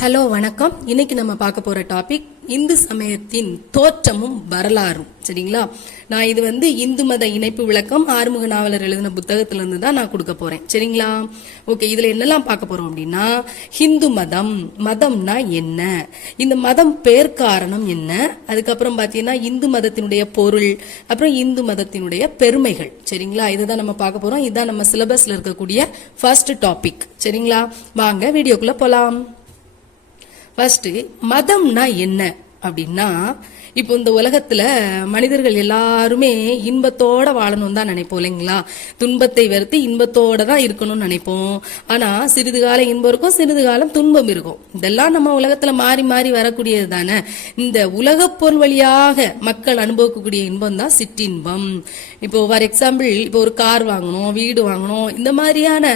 Hello வணக்கம். இன்னைக்கு நம்ம பார்க்க போற டாபிக் இந்து சமயத்தின் தோற்றமும் வரலாறும். சரிங்களா? நான் இது இந்து மத இணைப்பு விளக்கம் ஆறுமுக நாவலர் எழுதின புத்தகத்துல இருந்து தான் நான் கொடுக்க போறேன். சரிங்களா? ஓகே, இதுல என்னெல்லாம் பார்க்க போறோம் அப்படின்னா, ஹிந்து மதம், மதம்னா என்ன, இந்த மதம் பேர் காரணம் என்ன, அதுக்கப்புறம் பாத்தீங்கன்னா இந்து மதத்தினுடைய பொருள், அப்புறம் இந்து மதத்தினுடைய பெருமைகள். சரிங்களா? இதுதான் நம்ம பார்க்க போறோம். இதுதான் நம்ம சிலபஸ்ல இருக்கக்கூடிய ஃபர்ஸ்ட் டாபிக். சரிங்களா? வாங்க வீடியோக்குள்ள போலாம். ஃபர்ஸ்ட், மதம்னா என்ன அப்படின்னா, இப்போ இந்த உலகத்துல மனிதர்கள் எல்லாருமே இன்பத்தோட வாழணும் தான் நினைப்போம் இல்லைங்களா? துன்பத்தை வெறுத்து இன்பத்தோட தான் இருக்கணும்னு நினைப்போம். ஆனா சிறிது காலம் இன்பம் இருக்கும், சிறிது காலம் துன்பம் இருக்கும். இதெல்லாம் நம்ம உலகத்துல மாறி மாறி வரக்கூடியது தானே. இந்த உலக பொருள் வழியாக மக்கள் அனுபவிக்கக்கூடிய இன்பம் தான் சிற்றின்பம். இப்போ ஃபார் எக்ஸாம்பிள், இப்போ ஒரு கார் வாங்கணும், வீடு வாங்கணும், இந்த மாதிரியான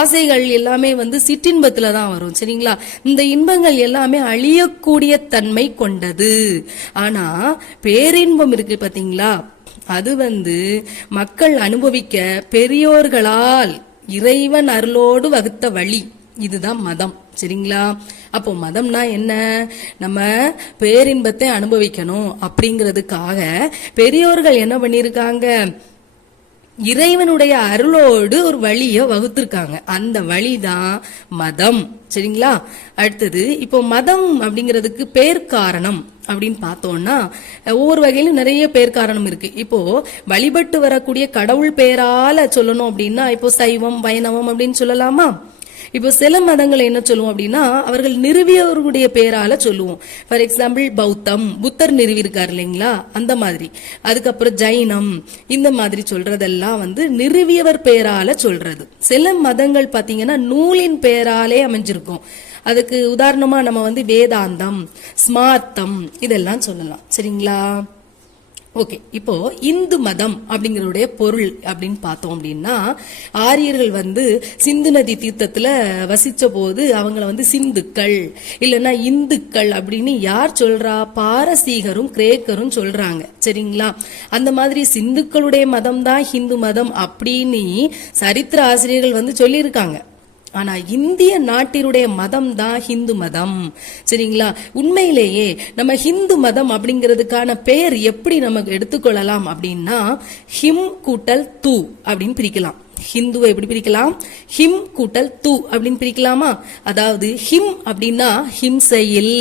ஆசைகள் எல்லாமே சிற்றின்பத்துல தான் வரும். சரிங்களா? இந்த இன்பங்கள் எல்லாமே அழியக்கூடிய தன்மை கொண்டது. ஆனா பேரின்பம் இருக்கு பாத்தீங்களா, அது மக்கள் அனுபவிக்க பெரியோர்களால் இறைவன் அருளோடு வகுத்த வழி. இதுதான் மதம். சரிங்களா? அப்போ மதம்னா என்ன? நம்ம பேரின்பத்தை அனுபவிக்கணும் அப்படிங்கிறதுக்காக பெரியோர்கள் என்ன பண்ணிருக்காங்க, இறைவனுடைய அருளோடு ஒரு வழிய வகுத்திருக்காங்க. அந்த வழிதான் மதம். சரிங்களா? அடுத்தது, இப்போ மதம் அப்படிங்கிறதுக்கு பேர் காரணம் அப்படின்னு பார்த்தோம்னா, ஒவ்வொரு வகையிலும் நிறைய பேர் காரணம் இருக்கு. இப்போ வழிபட்டு வரக்கூடிய கடவுள் பேரால சொல்லணும் அப்படின்னா, இப்போ சைவம், வைணவம் அப்படின்னு சொல்லலாமா? இப்போ சில மதங்களை என்ன சொல்லுவோம் அப்படின்னா, அவர்கள் நிறுவியவர்களுடைய பேரால சொல்லுவோம். ஃபார் எக்ஸாம்பிள் பௌத்தம், புத்தர் நிறுவி இருக்காரு இல்லைங்களா, அந்த மாதிரி. அதுக்கப்புறம் ஜைனம், இந்த மாதிரி சொல்றதெல்லாம் நிறுவியவர் பேரால சொல்றது. சில மதங்கள் பாத்தீங்கன்னா நூலின் பேராலே அமைஞ்சிருக்கும். அதுக்கு உதாரணமா நம்ம வேதாந்தம், ஸ்மார்த்தம் இதெல்லாம் சொல்லலாம். சரிங்களா? ஓகே, இப்போ இந்து மதம் அப்படிங்கறதுடைய பொருள் அப்படின்னு பார்த்தோம் அப்படின்னா, ஆரியர்கள் சிந்து நதி தீர்த்தத்துல வசிச்ச போது அவங்கள சிந்துக்கள் இல்லைன்னா இந்துக்கள் அப்படின்னு யார் சொல்றா? பாரசீகரும் கிரேக்கரும் சொல்றாங்க. சரிங்களா? அந்த மாதிரி சிந்துக்களுடைய மதம் தான் ஹிந்து மதம் அப்படின்னு சரித்திர ஆசிரியர்கள் சொல்லியிருக்காங்க. ஆனா இந்திய நாட்டினுடைய மதம் தான் ஹிந்து மதம். சரிங்களா? உண்மையிலேயே நம்ம ஹிந்து மதம் அப்படிங்கிறதுக்கான பெயர் எப்படி நமக்கு எடுத்துக்கொள்ளலாம் அப்படின்னா, ஹிம் கூட்டல் தூ அப்படின்னு பிரிக்கலாம். ஹிந்துவை எப்படி பிரிக்கலாம்? ஹிம் கூட்டல் தூ அப்படின்னு பிரிக்கலாமா? அதாவது ஹிம் அப்படின்னா ஹிம்சையில்,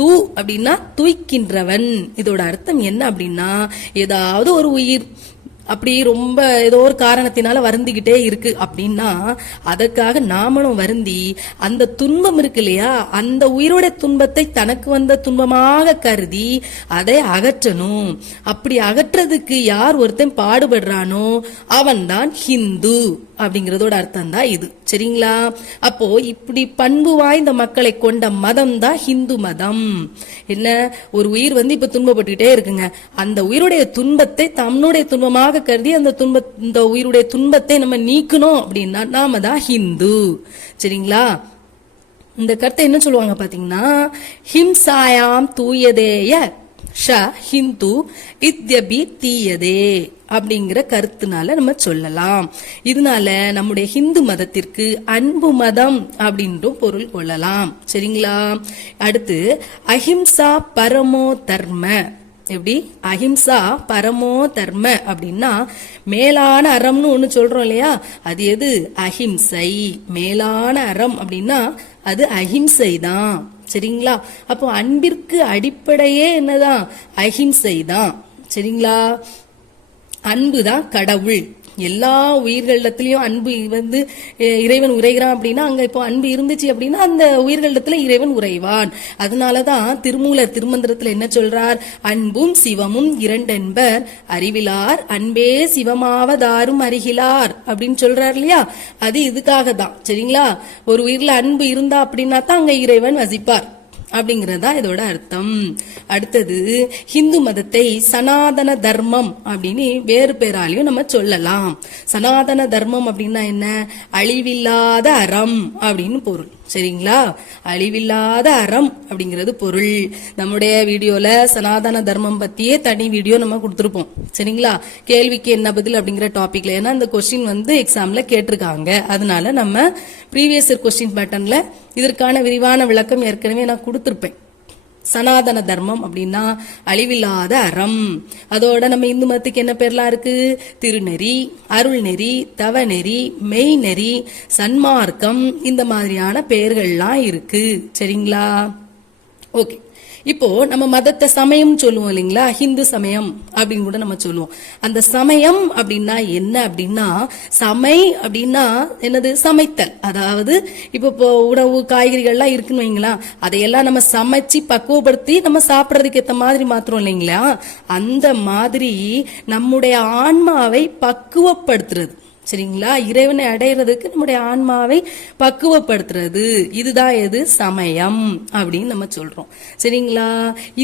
தூ அப்படின்னா தூய்க்கின்றவன். இதோட அர்த்தம் என்ன அப்படின்னா, ஏதாவது ஒரு உயிர் அப்படி ரொம்ப ஏதோ ஒரு காரணத்தினால வருந்திக்கிட்டே இருக்கு அப்படின்னா, அதற்காக நாமளும் வருந்தி அந்த துன்பம் இருக்கு இல்லையா, அந்த உயிரோட துன்பத்தை தனக்கு வந்த துன்பமாக கருதி அதை அகற்றணும். அப்படி அகற்றதுக்கு யார் ஒருத்தன் பாடுபடுறானோ அவன் தான் ஹிந்து அப்படிங்கறதோட அர்த்தம் தான் இது. சரிங்களா? அப்போ இப்படி பண்பு வாய்ந்த மக்களை கொண்ட மதம் தான் ஹிந்து மதம். என்ன, ஒரு உயிர் இப்ப துன்பப்பட்டுக்கிட்டே இருக்குங்க, அந்த உயிருடைய துன்பத்தை தன்னுடைய துன்பமாக கருதி இந்த உயிருடைய துன்பத்தை நம்ம நீக்கணும் அப்படின்னா நாம தான் ஹிந்து. சரிங்களா? இந்த கருத்தை என்ன சொல்லுவாங்க பாத்தீங்கன்னா, ஹிம்சாயாம் தூயதேய ஷ ஹிந்து இத்யபி தீயதே அப்படிங்கிற கருத்துனால நம்ம சொல்லலாம். இதனால நம்முடைய ஹிந்து மதத்திற்கு அன்பு மதம் அப்படின்றும் பொருள் கொள்ளலாம். சரிங்களா? அடுத்து, அஹிம்சா பரமோ தர்ம. எப்படி? அஹிம்சா பரமோ தர்ம அப்படின்னா மேலான அறம்னு ஒண்ணு சொல்றோம் இல்லையா, அது எது? அஹிம்சை. மேலான அறம் அப்படின்னா அது அஹிம்சை தான். சரிங்களா? அப்போ அன்பிற்கு அடிப்படையே என்னதான்? அஹிம்சை தான். சரிங்களா? அன்புதான் கடவுள். எல்லா உயிர்களிடத்திலயும் அன்பு இறைவன் உரைகிறான் அப்படின்னா, அங்க இப்போ அன்பு இருந்துச்சு அப்படின்னா அந்த உயிர்களிடத்துல இறைவன் உரைவான். அதனாலதான் திருமூலர் திருமந்திரத்துல என்ன சொல்றார்? அன்பும் சிவமும் இரண்டென்பர் அறிவிலார், அன்பே சிவமாவதாரும் அறிகிலார் அப்படின்னு சொல்றார் இல்லையா, அது இதுக்காக தான். சரிங்களா? ஒரு உயிர்ல அன்பு இருந்தா அப்படின்னா தான் அங்க இறைவன் வசிப்பார் அப்படிங்கறதா இதோட அர்த்தம். அடுத்தது, ஹிந்து மதத்தை சனாதன தர்மம் அப்படின்னு வேறு பேராலையும் நம்ம சொல்லலாம். சனாதன தர்மம் அப்படின்னா என்ன? அழிவில்லாத அறம் அப்படின்னு பொருள். சரிங்களா? அழிவில்லாத அறம் அப்படிங்கிறது பொருள். நம்முடைய வீடியோல சனாதன தர்மம் பத்தியே தனி வீடியோ நம்ம கொடுத்துருப்போம். சரிங்களா? கேள்விக்கு என்ன பதில் அப்படிங்கிற டாபிக்ல, ஏன்னா இந்த கொஸ்டின் எக்ஸாம்ல கேட்டிருக்காங்க. அதனால நம்ம ப்ரீவியஸ் கொஸ்டின் பேட்டர்ன்ல இதற்கான விரிவான விளக்கம் ஏற்கனவே நான் கொடுத்திருப்பேன். சனாதன தர்மம் அப்படின்னா அழிவில்லாத அறம். அதோட நம்ம இந்து மதத்துக்கு என்ன பேர்லாம் இருக்கு? திருநெறி, அருள்நெறி, தவநெறி, மெய்நெறி, சன்மார்க்கம், இந்த மாதிரியான பெயர்கள்லாம் இருக்கு. சரிங்களா? ஓகே. இப்போ நம்ம மதத்தை சமயம் சொல்லுவோம் இல்லைங்களா? ஹிந்து சமயம் அப்படின்னு கூட நம்ம சொல்லுவோம். அந்த சமயம் அப்படின்னா என்ன அப்படின்னா, சமை அப்படின்னா என்னது? சமைத்தல். அதாவது இப்போ உணவு காய்கறிகள்லாம் இருக்குன்னு வைங்களா, அதையெல்லாம் நம்ம சமைச்சு பக்குவப்படுத்தி நம்ம சாப்பிட்றதுக்கு ஏற்ற மாதிரி மாத்திரம் இல்லைங்களா, அந்த மாதிரி நம்முடைய ஆன்மாவை பக்குவப்படுத்துறது. சரிங்களா? இறைவனை அடையிறதுக்கு நம்முடைய ஆன்மாவை பக்குவப்படுத்துறது, இதுதான் எது? சமயம் அப்படின்னு நம்ம சொல்றோம். சரிங்களா?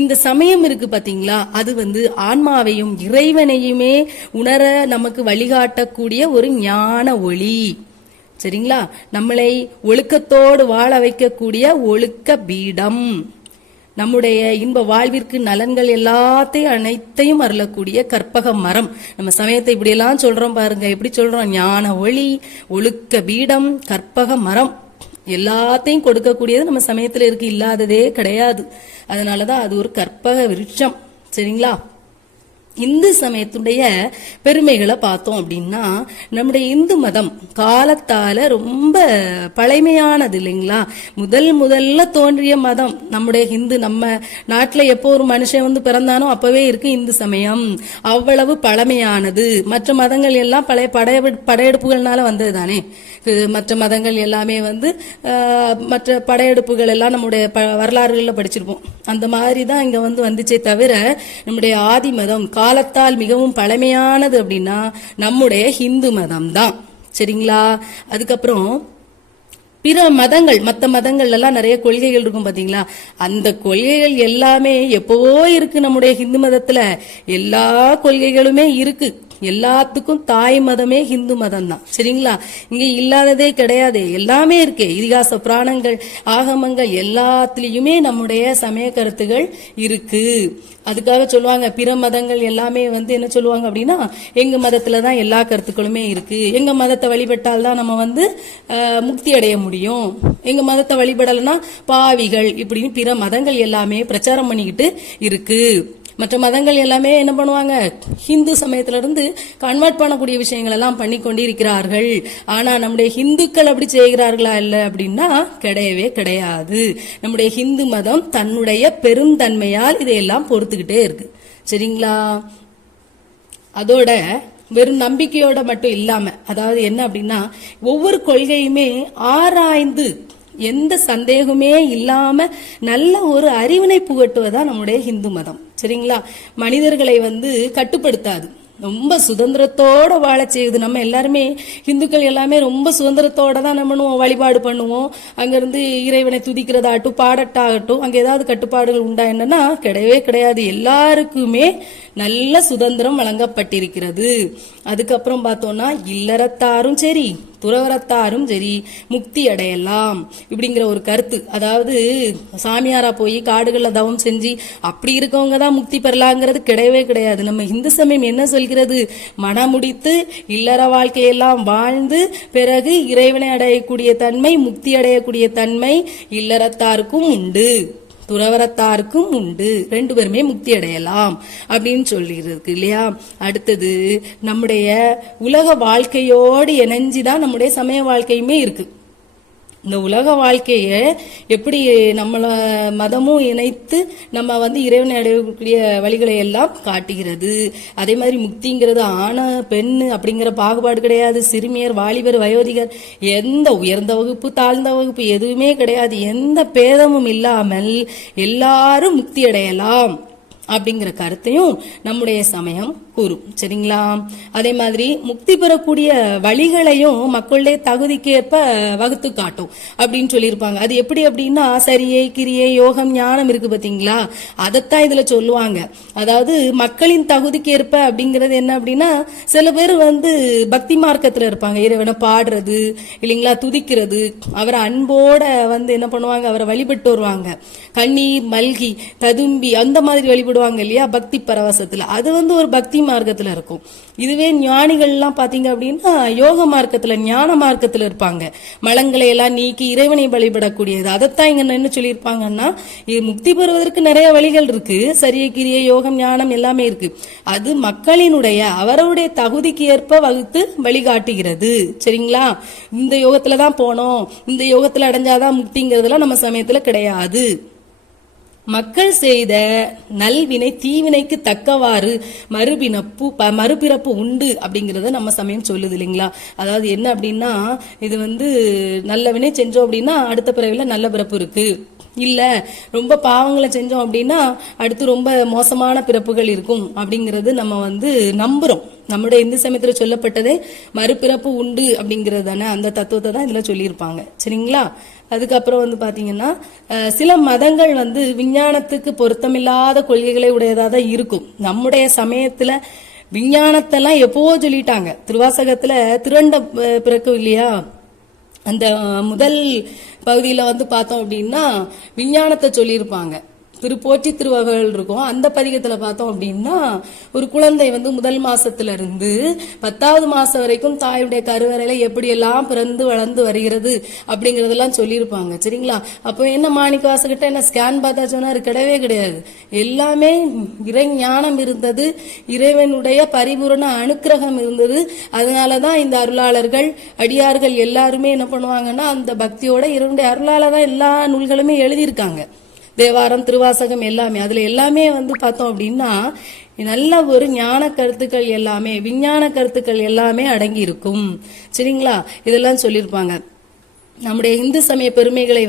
இந்த சமயம் இருக்கு பாத்தீங்களா, அது ஆன்மாவையும் இறைவனையுமே உணர நமக்கு வழிகாட்டக்கூடிய ஒரு ஞான ஒளி. சரிங்களா? நம்மளை ஒழுக்கத்தோடு வாழ வைக்கக்கூடிய ஒழுக்க பீடம், நம்முடைய இன்ப வாழ்விற்கு நலன்கள் அனைத்தையும் அருளக்கூடிய கற்பக மரம். நம்ம சமயத்தை இப்படி எல்லாம் சொல்றோம் பாருங்க. எப்படி சொல்றோம்? ஞான ஒளி, ஒழுக்க பீடம், கற்பக மரம், எல்லாத்தையும் கொடுக்கக்கூடியது நம்ம சமயத்துல இருக்கு, இல்லாததே கிடையாது. அதனாலதான் அது ஒரு கற்பக விருட்சம். சரிங்களா? இந்து சமயத்துடைய பெருமைகளை பார்த்தோம் அப்படின்னா, நம்முடைய இந்து மதம் காலத்தால ரொம்ப பழமையானது இல்லைங்களா? முதல்ல தோன்றிய மதம் நம்முடைய ஹிந்து. நம்ம நாட்டுல எப்போ ஒரு மனுஷன் பிறந்தானோ அப்பவே இருக்கு இந்து சமயம். அவ்வளவு பழமையானது. மற்ற மதங்கள் எல்லாம் பழைய படையெடுப்புகள்னால வந்தது தானே. மற்ற மதங்கள் எல்லாமே மற்ற படையெடுப்புகள் எல்லாம் நம்முடைய வரலாறுகள்ல படிச்சிருப்போம். அந்த மாதிரி தான் இங்க வந்துச்சே தவிர, நம்முடைய ஆதி மதம் காலத்தால் மிகவும் பழமையானது அப்படின்னா நம்முடைய ஹிந்து மதம் தான். சரிங்களா? அதுக்கப்புறம் பிற மதங்கள், மற்ற மதங்கள் எல்லாம் நிறைய கொள்கைகள் இருக்கும் பாத்தீங்களா, அந்த கொள்கைகள் எல்லாமே எப்பவோ இருக்கு. நம்முடைய ஹிந்து மதத்துல எல்லா கொள்கைகளுமே இருக்கு. எல்லாத்துக்கும் தாய் மதமே ஹிந்து மதம் தான். சரிங்களா? இங்க இல்லாததே கிடையாது, எல்லாமே இருக்கு. இதிகாச புராணங்கள், ஆகமங்கள் எல்லாத்துலயுமே நம்முடைய சமய கருத்துகள் இருக்கு. அதுக்காக சொல்லுவாங்க பிற மதங்கள் எல்லாமே என்ன சொல்லுவாங்க அப்படின்னா, எங்க மதத்துலதான் எல்லா கருத்துக்களுமே இருக்கு, எங்க மதத்தை வழிபட்டால்தான் நம்ம முக்தி அடைய முடியும், எங்க மதத்தை வழிபடலைன்னா பாவிகள், இப்படின்னு பிற மதங்கள் எல்லாமே பிரச்சாரம் பண்ணிக்கிட்டு இருக்கு. மற்ற மதங்கள் எல்லாமே என்ன பண்ணுவாங்க? ஹிந்து சமயத்துல இருந்து கன்வெர்ட் பண்ணக்கூடிய விஷயங்கள் எல்லாம் பண்ணி கொண்டிருக்கிறார்கள். ஆனா நம்முடைய ஹிந்துக்கள் அப்படி செய்கிறார்களா இல்ல அப்படின்னா கிடையவே கிடையாது. நம்முடைய ஹிந்து மதம் தன்னுடைய பெருந்தன்மையால் இதையெல்லாம் பொறுத்துக்கிட்டே இருக்கு. சரிங்களா? அதோட வெறும் நம்பிக்கையோட மட்டும் இல்லாம, அதாவது என்ன அப்படின்னா, ஒவ்வொரு கொள்கையுமே ஆராய்ந்து எந்த சந்தேகமே இல்லாம நல்ல ஒரு அறிவினை புகட்டுவதா நம்முடைய ஹிந்து மதம். சரிங்களா? மனிதர்களை கட்டுப்படுத்தாது, ரொம்ப சுதந்திரத்தோட வாழ செய்யுது. நம்ம எல்லாருமே இந்துக்கள் எல்லாமே ரொம்ப சுதந்திரத்தோட தான் நம்ம பண்ணுவோம், வழிபாடு பண்ணுவோம். அங்கிருந்து இறைவனை துதிக்கிறதாகட்டும், பாடட்டாகட்டும், அங்க ஏதாவது கட்டுப்பாடுகள் உண்டா என்னன்னா கிடையவே கிடையாது. எல்லாருக்குமே நல்ல சுதந்திரம் வழங்கப்பட்டிருக்கிறது. அதுக்கப்புறம் பார்த்தோம்னா இல்லறத்தாரும் சரி துறவரத்தாரும் சரி முக்தி அடையலாம் இப்படிங்கிற ஒரு கருத்து. அதாவது சாமியாரா போய் காடுகள்ல தவம் செஞ்சு அப்படி இருக்கவங்க தான் முக்தி பெறலாங்கிறது கிடையவே கிடையாது. நம்ம இந்து சமயம் என்ன சொல்கிறது? மனமுடித்து இல்லற வாழ்க்கையெல்லாம் வாழ்ந்து பிறகு இறைவனை அடையக்கூடிய தன்மை, முக்தி அடையக்கூடிய தன்மை இல்லறத்தாருக்கும் உண்டு, துறவரத்தாருக்கும் உண்டு, ரெண்டு பேருமே முக்தி அடையலாம் அப்படின்னு சொல்லிருக்கு இல்லையா? அடுத்தது நம்முடைய உலக வாழ்க்கையோடு இணைஞ்சுதான் நம்முடைய சமய வாழ்க்கையுமே இருக்கு. இந்த உலக வாழ்க்கைய எப்படி நம்மள மதமும் இணைத்து நம்ம இறைவனை அடையக்கூடிய வழிகளை எல்லாம் காட்டுகிறது. அதே மாதிரி முக்திங்கிறது ஆண பெண் அப்படிங்கிற பாகுபாடு கிடையாது. சிறுமியர், வாலிபர், வயோதிகர், எந்த உயர்ந்த வகுப்பு தாழ்ந்த வகுப்பு எதுவுமே கிடையாது. எந்த பேதமும் இல்லாமல் எல்லாரும் முக்தி அடையலாம் அப்படிங்கிற கருத்தையும் நம்முடைய சமயம் கூறும். சரிங்களா? அதே மாதிரி முக்தி பெறக்கூடிய வழிகளையும் மக்களுடைய தகுதிக்கு ஏற்ப வகுத்து காட்டும் அப்படின்னு சொல்லியிருப்பாங்க. அது எப்படி அப்படின்னா, சரியை கிரியை யோகம் ஞானம் இருக்கு பாத்தீங்களா, அதைத்தான் இதுல சொல்லுவாங்க. அதாவது மக்களின் தகுதிக்கு ஏற்ப அப்படிங்கிறது என்ன அப்படின்னா, சில பேர் பக்தி மார்க்கத்துல இருப்பாங்க, இறைவனை பாடுறது இல்லைங்களா, துதிக்கிறது, அவரை அன்போட என்ன பண்ணுவாங்க, அவரை வழிபட்டு வருவாங்க, கண்ணீர் மல்கி ததும்பி அந்த மாதிரி வழிபடுவாங்க இல்லையா, பக்தி பரவசத்துல. அது ஒரு பக்தி மார்க்கத்துல இருக்கும். இதுவே ஞானிகள் எல்லாம் பாத்தீங்க அப்படின்னா யோக மார்க்கத்துல ஞான மார்க்கத்துல இருப்பாங்க, மலங்களை எல்லாம் நீக்கி இறைவனை வழிபடக்கூடியது. அதைத்தான் இங்க என்ன சொல்லியிருப்பாங்கன்னா, முக்தி பெறுவதற்கு நிறைய வழிகள் இருக்கு, சரிய கிரிய யோகம் ஞானம் எல்லாமே இருக்கு. அது மக்களினுடைய அவருடைய தகுதிக்கு ஏற்ப வகுத்து வழிகாட்டுகிறது. சரிங்களா? இந்த யோகத்துலதான் போனோம், இந்த யோகத்துல அடைஞ்சாதான் முக்திங்கிறதுலாம் நம்ம சமயத்துல கிடையாது. மக்கள் செய்த நல்வினை தீவினைக்கு தக்கவாறு மறுபிறப்பு உண்டு அப்படிங்கறத நம்ம சமயம் சொல்லுது இல்லைங்களா. அதாவது என்ன அப்படின்னா, இது நல்ல வினை செஞ்சோம் அப்படின்னா அடுத்த பிறவில நல்ல பிறப்பு இருக்கு, இல்ல ரொம்ப பாவங்களை செஞ்சோம் அப்படின்னா அடுத்து ரொம்ப மோசமான பிறப்புகள் இருக்கும் அப்படிங்கறது நம்ம நம்புறோம். நம்முடைய இந்து சமயத்துல சொல்லப்பட்டதே மறுபிறப்பு உண்டு அப்படிங்கிறது தானே, அந்த தத்துவத்தை தான் இதுல சொல்லியிருப்பாங்க. சரிங்களா? அதுக்கப்புறம் பாத்தீங்கன்னா, சில மதங்கள் விஞ்ஞானத்துக்கு பொருத்தமில்லாத கொள்கைகளை உடையதா தான் இருக்கும். நம்முடைய சமயத்துல விஞ்ஞானத்தெல்லாம் எப்போ சொல்லிட்டாங்க. திருவாசகத்துல திரண்ட பிறக்கும் இல்லையா, அந்த முதல் பகுதியில பார்த்தோம் அப்படின்னா விஞ்ஞானத்தை சொல்லியிருப்பாங்க. போற்றி திருவகள் இருக்கும். அந்த பதிகத்துல பார்த்தோம் அப்படின்னா, ஒரு குழந்தை முதல் மாசத்துல இருந்து 10வது மாசம் வரைக்கும் தாயுடைய கருவறையில எப்படி எல்லாம் பிறந்து வளர்ந்து வருகிறது அப்படிங்கறதெல்லாம் சொல்லியிருப்பாங்க. சரிங்களா? அப்போ என்ன மாணிக்கவாசகிட்ட என்ன ஸ்கேன் பார்த்தா சொன்னாரு, கிடையவே கிடையாது, எல்லாமே இறை ஞானம் இருந்தது, இறைவனுடைய பரிபூரண அனுக்கிரகம் இருந்தது. அதனாலதான் இந்த அருளாளர்கள் அடியார்கள் எல்லாருமே என்ன பண்ணுவாங்கன்னா, அந்த பக்தியோட இறைவனுடைய அருளாலதான் எல்லா நூல்களுமே எழுதியிருக்காங்க. தேவாரம் திருவாசகம் எல்லாமே, அதுல எல்லாமே பார்த்தோம் அப்படின்னா நல்ல ஒரு ஞான கருத்துக்கள் எல்லாமே, விஞ்ஞான கருத்துக்கள் எல்லாமே அடங்கி இருக்கும். சரிங்களா? இதெல்லாம் சொல்லியிருப்பாங்க. நம்முடைய இந்து சமய பெருமைகளை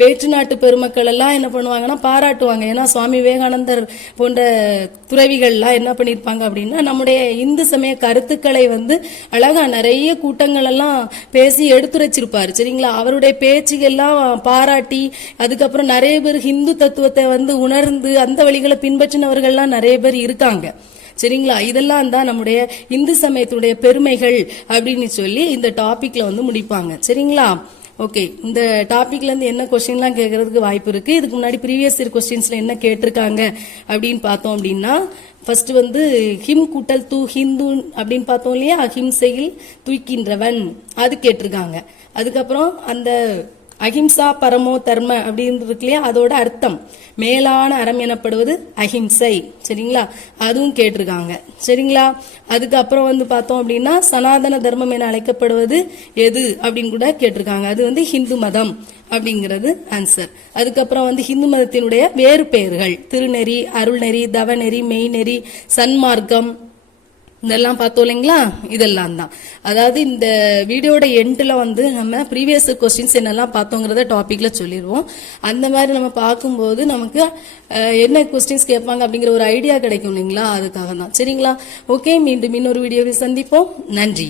வேற்று நாட்டு பெருமக்கள் எல்லாம் என்ன பண்ணுவாங்கன்னா பாராட்டுவாங்க. ஏன்னா சுவாமி விவேகானந்தர் போன்ற துறவிகள்லாம் என்ன பண்ணிருப்பாங்க அப்படின்னா, நம்முடைய இந்து சமய கருத்துக்களை அழகா நிறைய கூட்டங்கள் எல்லாம் பேசி எடுத்துரைச்சிருப்பாரு. சரிங்களா? அவருடைய பேச்சுகள்லாம் பாராட்டி, அதுக்கப்புறம் நிறைய பேர் ஹிந்து தத்துவத்தை உணர்ந்து அந்த வழிகளை பின்பற்றினவர்கள்லாம் நிறைய பேர் இருக்காங்க. சரிங்களா? இதெல்லாம் தான் நம்முடைய இந்து சமயத்துடைய பெருமைகள் அப்படின்னு சொல்லி இந்த டாபிக்ல முடிப்பாங்க. சரிங்களா? ஓகே, இந்த டாபிக்ல இருந்து என்ன கொஸ்டின்லாம் கேட்கறதுக்கு வாய்ப்பு இருக்கு. இதுக்கு முன்னாடி ப்ரீவியஸ் இயர் கொஸ்டின்ஸ்ல என்ன கேட்டிருக்காங்க அப்படின்னு பார்த்தோம் அப்படின்னா, ஃபர்ஸ்ட் ஹிம் கூட்டல் தூ ஹிந்து அப்படின்னு பார்த்தோம் இல்லையா, அஹிம்சையில் தூக்கின்றவன் அது கேட்டிருக்காங்க. அதுக்கப்புறம் அந்த அஹிம்சா பரமோ தர்ம அப்படின்னு இருக்கு இல்லையா, அதோட அர்த்தம் மேலான அறம் எனப்படுவது அஹிம்சை. சரிங்களா? அதுவும் கேட்டிருக்காங்க. சரிங்களா? அதுக்கப்புறம் பார்த்தோம் அப்படின்னா, சனாதன தர்மம் என அழைக்கப்படுவது எது அப்படின்னு கூட கேட்டிருக்காங்க. அது ஹிந்து மதம் அப்படிங்கிறது ஆன்சர். அதுக்கப்புறம் ஹிந்து மதத்தினுடைய வேறு பெயர்கள் திருநெறி, அருள்நெறி, தவநெறி, மெய்நெறி, சன்மார்க்கம் இதெல்லாம் பார்த்தோம் இல்லைங்களா. இதெல்லாம் தான், அதாவது இந்த வீடியோட எண்ட்ல நம்ம ப்ரீவியஸ் கொஸ்டின்ஸ் என்னெல்லாம் பார்த்தோங்கிறத டாபிக்ல சொல்லிடுவோம். அந்த மாதிரி நம்ம பார்க்கும்போது நமக்கு என்ன கொஸ்டின்ஸ் கேட்பாங்க அப்படிங்கிற ஒரு ஐடியா கிடைக்கும் இல்லைங்களா, அதுக்காக தான். சரிங்களா? ஓகே, மீண்டும் இன்னொரு வீடியோவில் சந்திப்போம். நன்றி.